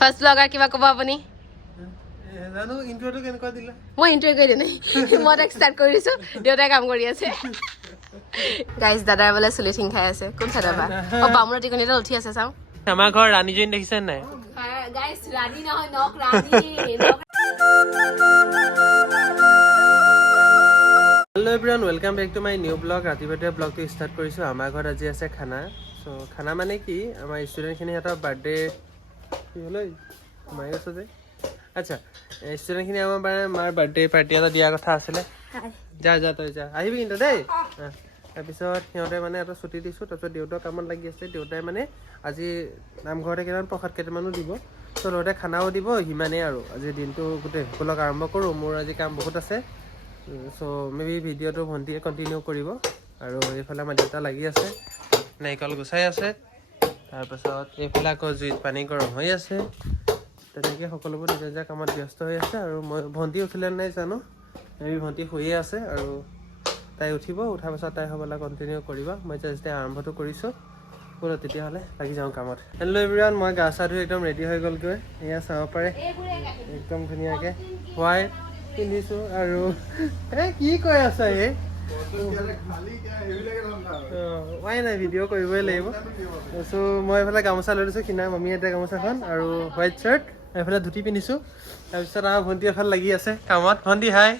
First blogger কিবা ক'ব আপুনি? জানো ইন্ট্ৰোটো কেনেকুৱা দিলা? মই ইন্ট্ৰো কৰি দিয়া নাই, মই তাক ষ্টাৰ্ট কৰি দিছোঁ, দেউতাই কাম কৰি আছে। গাইজ দাদাই বোলে চুলি ঠিং খাই আছে। কোন চাইডৰ পৰা? বামুণৰ টিকনিতে উঠি আছে, চাওঁ। আমাৰ ঘৰ ৰাণীজনী দেখিছে নাই? গাইজ ৰাণী নহয়, নক Rani. Hello' everyone, welcome back to my new vlog. ৰাতিপুৱা ব্লগটো ষ্টাৰ্ট কৰিছোঁ। আমাৰ ঘৰত আজি আছে খানা। চ' খানা মানে কি, আমাৰ ষ্টুডেণ্টখিনি সিহঁতৰ বাৰ্থডে কি হ'লে সোমাই আছে যে। আচ্ছা, ষ্টুডেণ্টখিনি আমাৰ মাৰ বাৰ্থডে পাৰ্টি এটা দিয়াৰ কথা আছিলে। যা যা তই যা, আহিবি কিন্তু দেই। তাৰপিছত সিহঁতে মানে এটা ছুটি দিছোঁ। তাৰপিছত দেউতাৰ কামত লাগি আছে। দেউতাই মানে আজি নামঘৰতে কেইটামান প্ৰসাদ কেইটামানো দিব। চ' লগতে খানাও দিব, সিমানেই আৰু। আজি দিনটো গোটেই সকলক আৰম্ভ কৰোঁ। মোৰ আজি কাম বহুত আছে। চ' মেবি ভিডিঅ'টো ভণ্টিয়ে কণ্টিনিউ কৰিব। আৰু এইফালে আমাৰ দেউতা লাগি আছে, নাৰিকল গুচাই আছে। তাৰপাছত এইফালে আকৌ জুইত পানী গৰম হৈ আছে। তেনেকৈ সকলোবোৰ নিজৰ নিজৰ কামত ব্যস্ত হৈ আছে। আৰু মই ভণ্টি উঠিলে নাই জানো, মেবি ভণ্টি শুয়ে আছে। আৰু তাই উঠিব, উঠাৰ পাছত তাই হ'বলৈ কণ্টিনিউ কৰিব। মই জাষ্ট আৰম্ভটো কৰিছোঁ। ব'লো তেতিয়াহ'লে লাগি যাওঁ কামত। হেল্ল' এভৰিৱান, মই গা চা ধুই একদম ৰেডি হৈ গ'লগৈ। এয়া চাব পাৰে, একদম ধুনীয়াকৈ হোৱাইট পিন্ধিছোঁ। আৰু কি কৈ আছা এই? উপায় নাই, ভিডিঅ' কৰিবই লাগিব। চ' মই এইফালে গামোচা লৈ দিছোঁ, কিনা মামী এটা গামোচাখন আৰু হোৱাইট চাৰ্ট। এইফালে ধুতি পিন্ধিছোঁ। তাৰপিছত আমাৰ ভণ্টি এখন লাগি আছে কামত। ভণ্টি হাই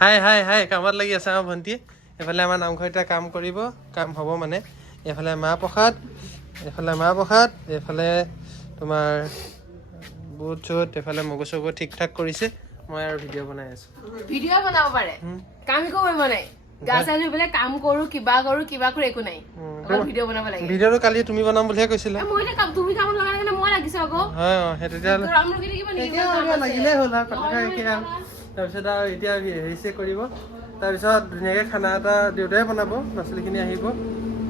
হাই হাই হাই, কামত লাগি আছে আমাৰ ভণ্টি। এইফালে আমাৰ নামঘৰত এতিয়া কাম কৰিব, কাম হ'ব মানে। এইফালে মাহ প্ৰসাদ, এইফালে মাহ প্ৰসাদ, এইফালে তোমাৰ বুট চুট, এইফালে মগু চগু ঠিক ঠাক কৰিছে। মই আৰু ভিডিঅ' বনাই আছোঁ। ভিডিঅ' বনাব পাৰে, কাম একো কৰিব নাই। গা চা ধুই পেলাই কাম কৰোঁ, কিবা কৰোঁ একো নাই। ভিডিঅ' বনাব লাগে। ভিডিঅ'টো কালি তুমি বনাম বুলিহে কৈছিলা। মই এতিয়া তুমি কামত লগা কাৰণে মই লাগিছোঁ আকৌ। হয়, সেই তেতিয়াহ'লে লাগিলেই হ'ল আৰু কথা একেই আৰু। তাৰপিছত আৰু এতিয়া হেৰিছে কৰিব। তাৰপিছত ধুনীয়াকৈ খানা এটা দেউতাই বনাব, ল'ৰা ছোৱালীখিনি আহিব।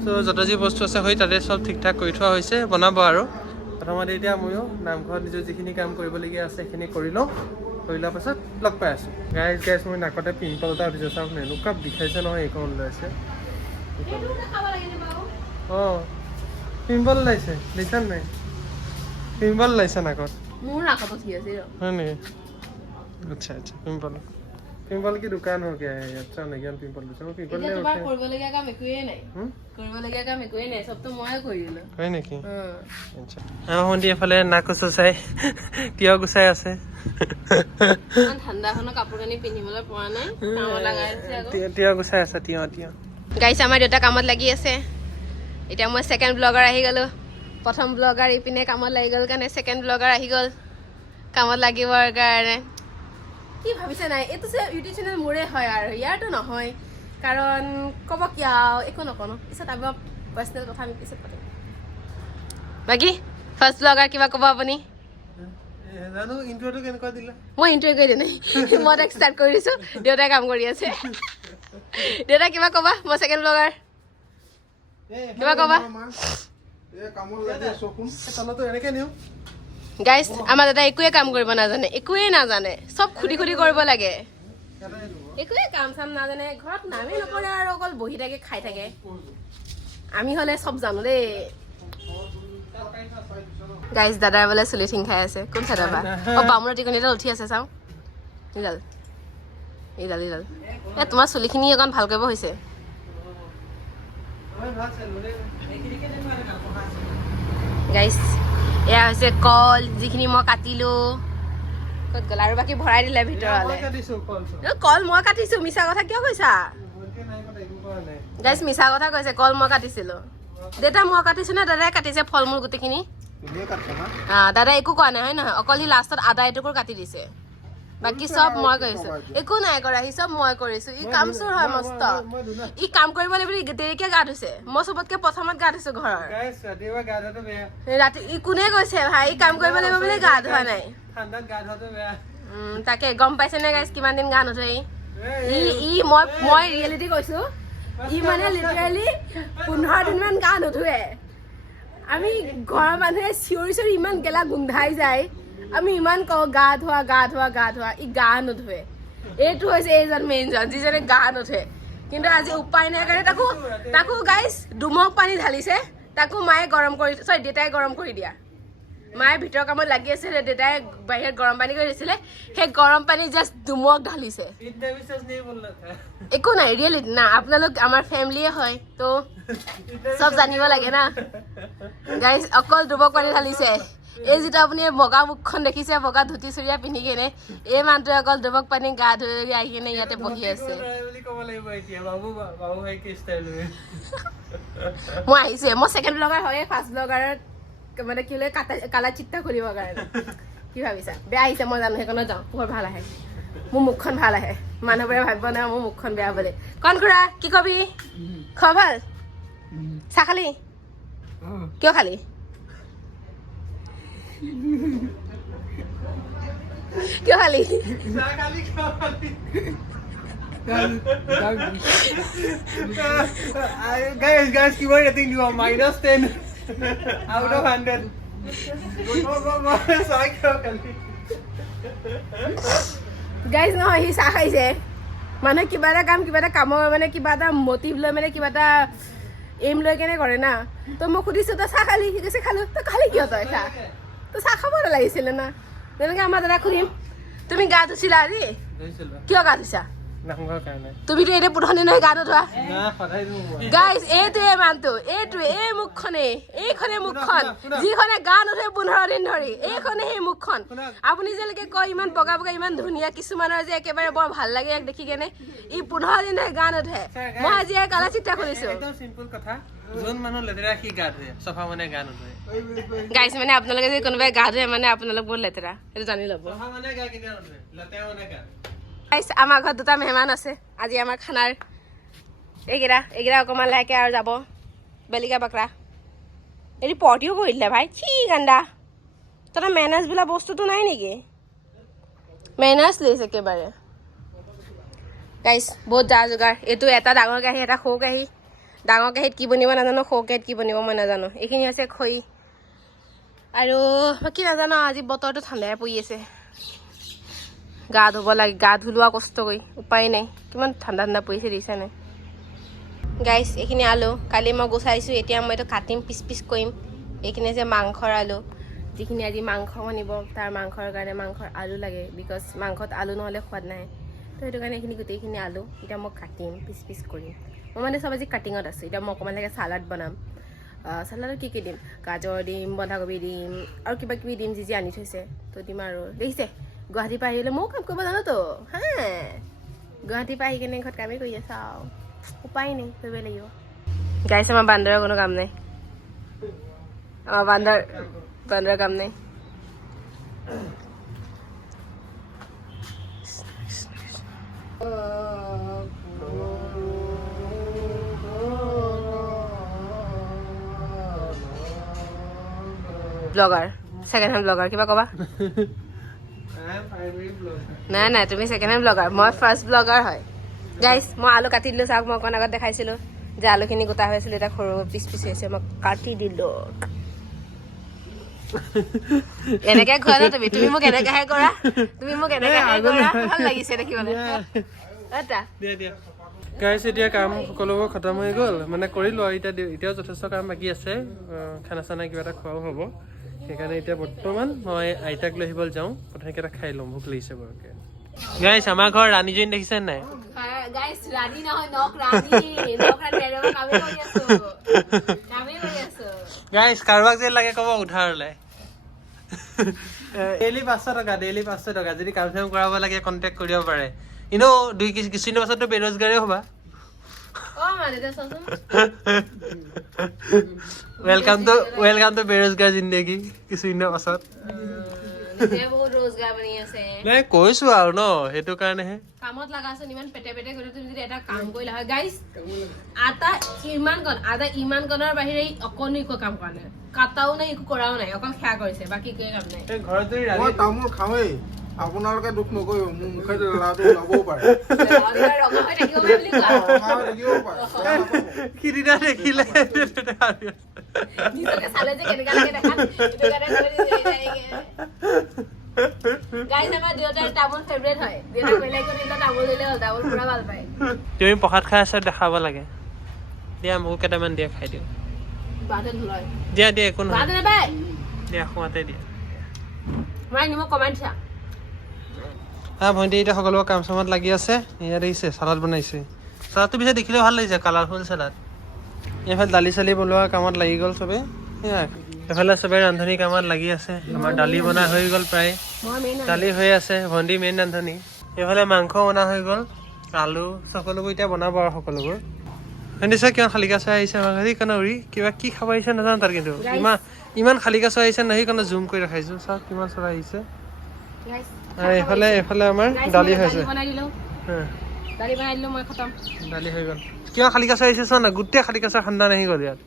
চ' যত যি বস্তু আছে হৈ তাতে চব ঠিক ঠাক কৰি থোৱা হৈছে, বনাব আৰু। প্ৰথমতে এতিয়া ময়ো নামঘৰত নিজৰ যিখিনি কাম কৰিবলগীয়া আছে সেইখিনি কৰি লওঁ। কৰি লোৱাৰ পাছত লগ পাই আছোঁ। গাইজ মই নাকতে পিম্পল এটা উঠিছে, চাওক এনেকুৱা বিষাইছে নহয়। এইখন ওলাইছে, অঁ পিম্পল ওলাইছে, দেখিছা নাই? পিম্পল ওলাইছে নাকত। মোৰ নাকত উঠি আছে। হয় নেকি? আচ্ছা আচ্ছা, পিম্পল কি দোকান हो गया है? अच्छा नहीं ज्ञान पिंपल दिसे वो पिंपल ने উঠে কৰিবলগীয়া কাম একোৱেই নাই। কৰিবলগীয়া কাম একোৱেই নাই, চবতো ময়ে কৰি দিলোঁ। হয় নেকি? আচ্ছা, আমাৰ ভণ্টি এফালে নাক গুচাই তিয়হ গুচাই আছে। ঠাণ্ডাখনৰ কাপোৰ কানি পিন্ধিবলৈ পৰা নাই, কামত লগাই আছে আকৌ। তিয়হ গুচাই আছে, তিয়হ। গাইছ, আমাৰ দেউতা কামত লাগি আছে। এতিয়া মই ছেকেণ্ড ব্লগাৰ আহি গ'লোঁ। প্ৰথম ব্লগাৰ ইপিনে কামত লাগি গ'ল কাৰণে ছেকেণ্ড ব্লগাৰ আহি গ'ল কামত লাগিবৰ কাৰণে। কি ভাবিছে নাই, এইটো যে ইউটিউব চেনেল মোৰে হয় আৰু ইয়াৰতো নহয়। কাৰণ ক'ব কি আৰু একো নকওঁ, পিছত আকৌ পাৰ্চনেল কথা আমি পিছত পাতিম। বাকী ফাৰ্ষ্ট ব্লগাৰ কিবা ক'ব আপুনি? জানো ইন্ট্ৰোটো কেনেকুৱা দিলা? মই ইন্ট্ৰো কৰি দিয়া নাই, মই তাক ষ্টাৰ্ট কৰি দিছোঁ, দেউতাই কাম কৰি আছে। দেউতা কিবা ক'বা? মই ছেকেণ্ড ব্লগাৰ, কিবা ক'বা? গাইজ, আমাৰ দাদা একোৱে কাম কৰিব নাজানে, একোৱেই নাজানে, চব খুদি খুদি কৰিব লাগে। একোৱে কাম চাম নাজানে, ঘৰত নামেই নকৰে আৰু অকল বহি থাকে, খাই থাকে। আমি হ'লে চব জানো দেই। গাইজ, দাদাই বোলে চুলি ঠিং খাই আছে। কোন চাইডৰ পৰা? বামুণৰ টিকনিতে উঠি আছে, চাওঁ। এইডাল তোমাৰ চুলিখিনি অকণ ভাল কৰিব হৈছে। গাইজ, এয়া হৈছে কল, যিখিনি মই কাটিলোঁ। ক'ত গ'ল? আৰু বাকী ভৰাই দিলে ভিতৰলৈ। কল মই কাটিছোঁ, মিছা কথা কিয় কৈছা? গাইজ মিছা কথা কৈছে, কল মই কাটিছিলোঁ। দেউতা মই কাটিছোঁ নে দাদাই কাটিছে ফল মূল গোটেইখিনি? দাদাই একো কোৱা নাই হয় নহয়, অকল সি লাষ্টত আদা এটুকুৰ কাটি দিছে। বাকী চব মই কৰিছোঁ, একো নাই কৰা, সি চব মই কৰিছোঁ। ই কাম চোৰ হয় মস্ত। ই কাম কৰিব লাগিব, দেৰিকে গা ধুইছে। মই চবতকে প্ৰথমত গা ধুইছোঁ ঘৰৰ। ৰাতি ই কোনে কৈছে ভাই ই কাম কৰিব লাগিব বুলি গা ধোৱা নাই? তাকে গম পাইছে নে গাইজ, কিমান দিন গা নুধুৱে মই ৰিয়েলিটি কৈছোঁ। ই মানে লিটাৰেলি 15 দিনমান গা নুধুৱে। আমি ঘৰৰ মানুহে চিঞৰি চিঞৰি ইমান গেলা গোন্ধাই যায়, আমি ইমান কওঁ গা ধোৱা গা ধোৱা গা ধোৱা, ই গা নুধুৱে। এইটো হৈছে এইজন মেইনজন, যিজনে গা নুধুৱে। কিন্তু আজি উপায় নাই কাৰণে তাকো গাইজ দুমগ পানী ঢালিছে, তাকো মায়ে গৰম কৰি, দেউতাই গৰম কৰি দিয়া। মায়ে ভিতৰৰ কামত লাগি আছিলে দেউতাই বাহিৰত গৰম পানী কৰি দিছিলে সেই গৰম পানী জাষ্ট দুমক ঢালিছে একো নাই ৰিয়েলিটি না আপোনালোক আমাৰ ফেমিলিয়ে হয় তো চব জানিব লাগে না গাইজ অকল দুমক পানী ঢালিছে এই যিটো আপুনি বগা মুখখন দেখিছে বগা ধুতি চুৰিয়া পিন্ধি কেনে এই মানুহটোৱে অকল দুমক পানী গা ধুই আহি কেনে ইয়াতে বহি আছে মই আহিছোৱে মই ছেকেণ্ড ব্লগাৰ হয় ফাৰ্ষ্ট ব্লগাৰত মানে কি হ'লে কালা চিত্তা খুলিবৰ কাৰণে কি ভাবিছা বেয়া আহিছে মই জানো সেইকণত যাওঁ পোহৰ ভাল আহে মোৰ মুখখন ভাল আহে মানুহবোৰে ভাবিব নহয় মোৰ মুখখন বেয়া বুলি কণ খুৰা কি কবি খোৱা ভাল চাহ খালি কিয় খালি কিয় খালি guys কিমান ৰেটিং দিব -10 out of 100 গাইজ নহয় সি চাহ খাইছে মানুহে কিবা এটা কাম কিবা এটা কামৰ মানে কিবা এটা মটিভ লৈ মানে কিবা এটা এইম লৈ কেনে কৰে না তো মই সুধিছো তই চাহ খালি সি কৈছে খালো তই খালি কিয় তই চাহ খাব নালাগিছিলে না তেনেকে আমাৰ দাদাক সুধিম তুমি গা ধুছিলা আজি কিয় গা ধুইছা তুমিতো এতিয়া পুৰণি নহয় গা নোধোৱা গাইজ এইটোৱে মানুহটো এইটোৱে এই মুখখনে এইখনে মুখখন যিখনে গা নোধোৱে 15 দিন ধৰি এইখনে সেই মুখখন আপুনি যেনেকে কয় ইমান বগা বগা ইমান ধুনীয়া কিছুমানৰ যে একেবাৰে বৰ ভাল লাগে ইয়াক দেখি কেনে ই 15 দিন ধৰি গা নোধোৱে মই আজি কালা চিত্তা খুলিছো গাইজ মানে আপোনালোকে যদি কোনোবাই গা ধুৱে মানে আপোনালোক বহুত লেতেৰা সেইটো জানি ল'ব আমাৰ ঘৰত দুটা মেহমান আছে আজি আমাৰ খানাৰ এইকেইটা অকণমান লাহেকৈ আৰু যাব বেলিকা বাকৰা এইটো পৰ্টিও কৰি দিলে ভাই চি গাণ্ডা তহঁতৰ মেনাৰ্ছ বোলা বস্তুটো নাই নেকি মেনাৰ্ছ লৈছে একেবাৰে গাইছ বহুত যা যোগাৰ এইটো এটা ডাঙৰ কাঁহী এটা সৰু কাঁহী ডাঙৰ কাঁহীত কি বনিব নাজানো সৰু কাঁহীত কি বনিব মই নাজানো এইখিনি হৈছে খৰি আৰু কি নাজানো আজি বতৰটো ঠাণ্ডাই পৰি আছে গা ধুব লাগে গা ধুলোৱা কষ্ট কৰি উপায় নাই কিমান ঠাণ্ডা ঠাণ্ডা পৰিছে দিছে নাই গাইছ এইখিনি আলু কালি মই গুচাইছোঁ এতিয়া মই এইটো কাটিম পিচ পিচ কৰিম এইখিনি হৈছে মাংসৰ আলু যিখিনি আজি মাংস বনিব তাৰ মাংসৰ কাৰণে মাংসৰ আলু লাগে বিকজ মাংসত আলু নহ'লে সোৱাদ নাই তো সেইটো কাৰণে এইখিনি গোটেইখিনি আলু এতিয়া মই কাটিম পিচ পিচ কৰিম মই মানে চব আজি কাটিঙত আছোঁ এতিয়া মই অকণমান লাগে চালাড বনাম চালাডত কি কি দিম গাজৰ দিম বন্ধাকবি দিম আৰু কিবা কিবি দিম যি আনি থৈছে তো দিম আৰু দেখিছে গুৱাহাটীৰ পৰা আহিলে ময়ো কাম কৰিব জানোতো হা গুৱাহাটীৰ পৰা আহি কেনে ঘৰত কামেই কৰি আছে আৰু উপায় নাই কৰিব লাগিব গাইছ আমাৰ বান্দৰৰ কোনো কাম নাই আমাৰ বান্দৰৰ কাম নাই ব্লগাৰ ছেকেণ্ড হেণ্ড ব্লগাৰ কিবা ক'বা নাই নাই তুমি ছেকেণ্ড হেণ্ড ব্লগাৰ মই ফাৰ্ষ্ট ব্লগাৰ হয় গাইছ মই আলু কাটি দিলোঁ চাওক মই অকণ আগত দেখাইছিলোঁ যে আলুখিনি গোটা হৈ আছিলে এতিয়া সৰু পিচ পিচ হৈছে মই কাটি দিলোঁ এনেকৈ খোৱা ন তুমি মোক এনেকৈহে কৰা ভাল লাগিছে দেখিবলৈ গাইছ এতিয়া কাম সকলোবোৰ খতম হৈ গ'ল মানে কৰিলোঁ আৰু এতিয়াও যথেষ্ট কাম বাকী আছে খানা চানা কিবা এটা খোৱাও হ'ব সেইকাৰণে এতিয়া বৰ্তমান মই আইতাক লৈ আহিবলৈ যাওঁ প্ৰথমে এটা খাই ল'ম ভোক লাগিছে বৰকৈ গাইছ আমাৰ ঘৰ ৰাণীজনী দেখিছে নাই গাইছ কাৰোবাক যে লাগে ক'ব উধাৰলৈ ডেইলি 500 টকা যদি কাম চাম কৰাব লাগে কণ্টেক্ট কৰিব পাৰে এনেও কিছুদিনৰ পাছততো বেৰোজগাৰে হ'বা वेलकम टू बेरोजगार जिंदगी কিছুদিনৰ পাছত বহুত रोजगार बनी আছে নাই কৈছো আৰু ন হেতু কাৰণে হে কামত লাগাছ ইমান পেটে পেটে কৰি তুমি যদি এটা কাম কৰিলা হয় গাইস আদা ইমান গনৰ বাহিৰে অকনো একো কাম কৰা নাই কাটাও নাই একো কৰাও নাই অকল খেয়া কৰিছে বাকি কি কাম নাই এই ঘৰত যদি মই তামোল খাওঁই আপোনালোকে দুখ নকৰিব মোৰ মুখে লাটো ওলাবও পাৰে ৰঙা হৈ থাকিব বুলি কোৱা কি দিনা দেখিলে নিজকে চালে যে কেনেকা লাগে দেখা এটো কাৰণে কৰি গাইস আমাৰ দেউতাৰ তামোল ফেভাৰিট হয় দেউতা কইলাই কৰি দিলে তামোল দিলে হ'ল তামোল পুৰা ভাল পায় তুমি প্ৰসাদ খাই আছা দেখাব লাগে দিয়া মোক কেটামান দিয়া খাই দিও বাদল লয় দিয়া দিয়া একো নহয় বাদল বাই দিয়া খুৱাতে দিয়া মই নিমখ কমাই দিছা ভণ্টি এতিয়া সকলো কাম চামত লাগি আছে ইয়াত দেখিছে চালাড বনাইছে চালাডটো পিছে দেখিলেও ভাল লাগিছে কালাৰফুল চালাড এইফালে দালি চালি বনোৱা কামত লাগি গ'ল চবে এফালে চবে ৰান্ধনি কামত লাগি আছে আমাৰ দালি বনা হৈ গ'ল প্ৰায় দালি হৈ আছে ভণ্টি মেইন ৰান্ধনি এইফালে মাংস বনা হৈ গ'ল আলু সকলোবোৰ এতিয়া বনাব আৰু সকলোবোৰ শুনিছা কিমান শালিকা চাই আহিছে আমাৰ ঘৰত সেইকাৰণে উৰি কিবা কি খাব আহিছে নাজানো তাৰ কিন্তু ইমান শালিকা চাই আহিছে নহয় সেইকাৰণে জুম কৰি ৰখাইছো চাওক কিমান চৰাই আহিছে আৰু এইফালে আমাৰ দালি হৈছে দালি হৈ গ'ল কিমান শালিকা চাই আহিছে চোৱা না গোটেই শালিকা চাই খান্দান আহি গ'ল ইয়াত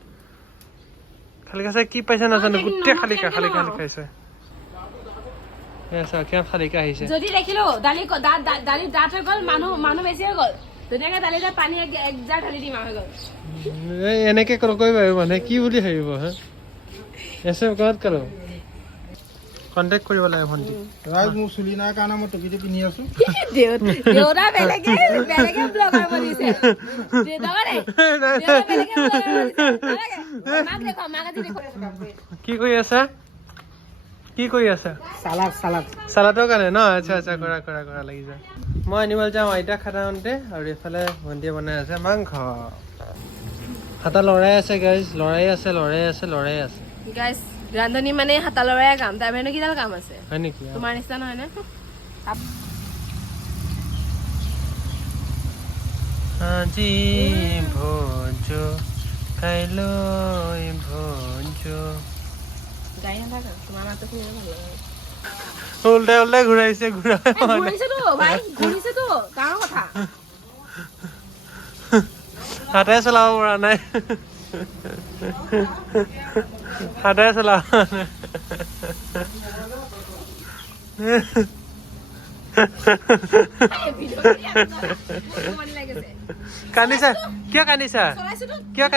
শালিকা চাই কি পাইছে নাজানো গোটেই শালিকা আহিছে কিমান শালিকা আহিছে যদি দেখিলো দালি দাঁত হৈ গ'ল মানুহ বেছি হৈ গ'ল ধুনীয়াকে দালিতে পানী এক জাৰ ঢালি দিম হৈ গ'ল এনেকে নকৰিবা মানে কি বুলি ভাবিব হা এছে ক'ত কৰো কন্টেক্ট কৰিব লাগে ভণ্টি ৰাজ মোৰ চুলি নাই কাৰণে মই টুপিটো পিন্ধি আছো দেউতা বেলেগে ব্লগাৰ বনিছে কি কৰি আছা চালাডৰ কাৰণে ন আচ্ছা কৰা লাগি যায় মই আনিবলৈ যাওঁ আইতা খাটাওঁতে আৰু এইফালে ভণ্টিয়ে বনাই আছে মাংস হাতা লৰাই আছে গাইজ লৰাই আছে গাইজ ৰান্ধনি মানে হাতা লৰাই কাম তাৰ মানে কিডাল কাম আছে হয় নেকি তোমাৰ নিচিনা নহয় নে আজি ভোজ কাইলৈ ভোজ গাই নাথাকা তোমাৰ মাতটো শুনিলে ভাল লাগে উল্টাই ঘূৰাইছে ঘূৰিছেতো ডাঙৰ কথা হাতে চলাব পৰা নাই কান্দিছা কিয় কান্দিছা কিয়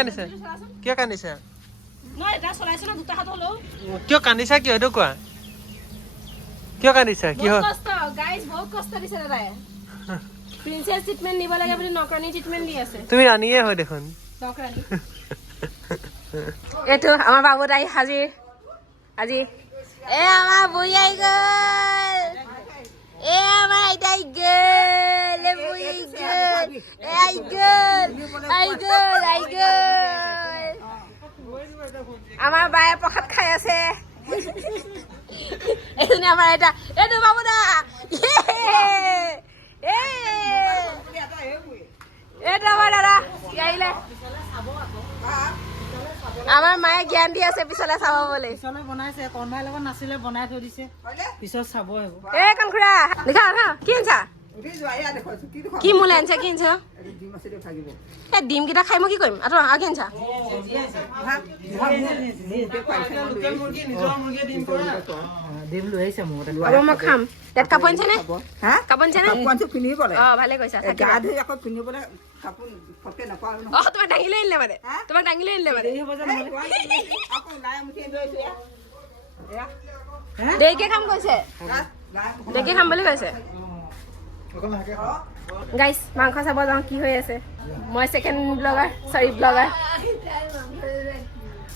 কান্দিছা কিয় এইটো কোৱা কিয় কান্দিছা কি হ'ল প্ৰিন্সেছ ট্ৰিটমেণ্ট দিব লাগে বুলি নকৰণী ট্ৰিটমেণ্ট দি আছে তুমি ৰাণীয়ে হয় দেখোন এইটো আমাৰ বাবু দাই আজি আমাৰ বুঢ়ী আহি গ'ল আমাৰ আইতা আহি গ'ল আমাৰ বায়ে প্ৰসাদ খাই আছে এইজনী আমাৰ আইতা এইটো বাবু দা এইটো আমাৰ দাদা আহিলে আমাৰ মায়ে জ্ঞান দি আছে পিছলে চাব বুলি বনাইছে কণভাই লগত নাছিলে বনাই থৈ দিছে পিছত চাব আহিব এই কানখুৰা দেখা কি আনছা কি মোলে আনছা কি আনছা এই ডিম কেইটা খাই মই কি কৰিম আৰু কি আনছা ডিম লৈ আহিছে মোৰ মই খাম তাত কাপোৰ আনছা নে কাপোৰ আনছা নে অ ভালে কৈছা তোমাক দাঙি লৈ আনিলে মানে দেৰিকে খাম কৈছে দেৰিকে খাম বুলি কৈছে গাইছ মাংস চাব যাওঁ কি হৈ আছে মই সেকেন্ড ব্লগাৰ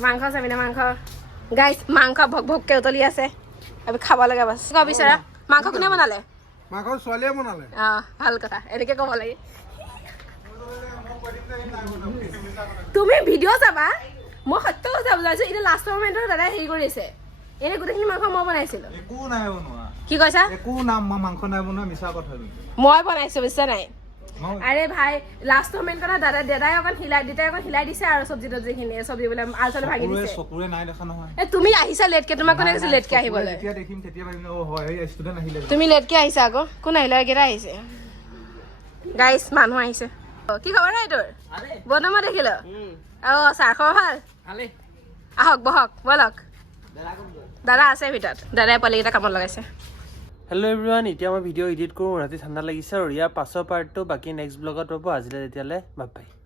মাংস চাবিনে মাংস গাইছ মাংস ভককে উতলি আছে আমি খাব লাগে বাছ ক বিচাৰা মাংস কোনে বনালে মাংস ছোৱালীয়ে বনালে ভাল কথা এনেকে ক'ব লাগে তুমি ভিডিঅ' চাবা মই সত্য কথা বুজাইছো এতিয়া লাষ্টৰ মমেণ্টত দাদাই হেৰি কৰিছে এনে গোটেইখিনি মাংস মই বনাইছিলো একো নাই বনোৱা কি কৈছা একো নাম মাংস নাই বনোৱা মিছা কথা মই বনাইছো বুজিছা নাই আৰে ভাই লাষ্ট মমেণ্ট কথা দাদাই অকণ হিলাই দিছে আৰু চব্জি তব্জিখিনি চব্জি বোলে আলচালে ভাগি দিছে চকুৰে নাই দেখা নহয় তুমি আহিছা লেটকে তোমাক কোনে কৈছে লেটকে আহিবলৈ এতিয়া দেখিম তেতিয়া ভাবিম অ হয় এই ষ্টুডেন্ট আহিলে তুমি লেটকে আহিছা আকৌ কোন আহিলে কেইটা আহিছে গাইছ মানুহ আহিছে কি খবৰ নাই তোৰ বনাব দেখিলো চাহ খবৰ ভাল আহক বহক বলক দাদা আছে ভিতৰত দাদাই পোৱালিকেইটা কামত লগাইছে হেল্ল' এভৰিৱান এতিয়া মই ভিডিঅ' এডিট কৰোঁ ৰাতি ঠাণ্ডা লাগিছে আৰু ইয়াৰ পাছৰ পাৰ্টটো বাকী নেক্সট ব্লগত পাব আজিলৈ তেতিয়ালৈ বাই বাই